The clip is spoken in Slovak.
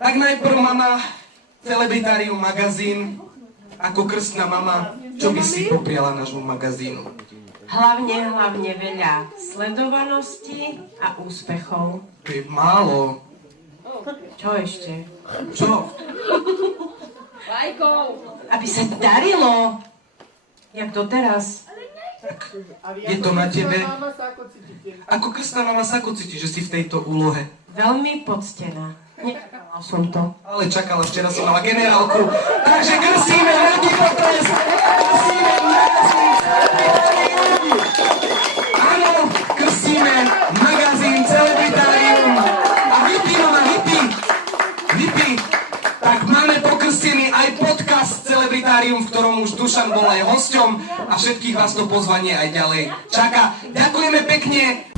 Tak najprv mama, Celebritárium magazín, ako krstná mama, čo by si popriala nášmu magazínu? Hlavne veľa sledovanosti a úspechov. To je málo. Čo ešte? Čo? Lajkov! Aby sa darilo! Jak doteraz. Je to na tebe? Ako krstná mama sa ako cíti, že si v tejto úlohe? Veľmi poctená. Nečakala som to. Ale čakala, včera som mala generálku. Takže krstíme, veľký potlesk! Krstíme magazín Celebritárium! Áno, krstíme magazín Celebritárium! A hippy, mama, hippy! Tak máme pokrstený aj podcast Celebritárium, v ktorom už Dušan bol aj hosťom a všetkých vás to pozvanie aj ďalej čaká. Ďakujeme pekne!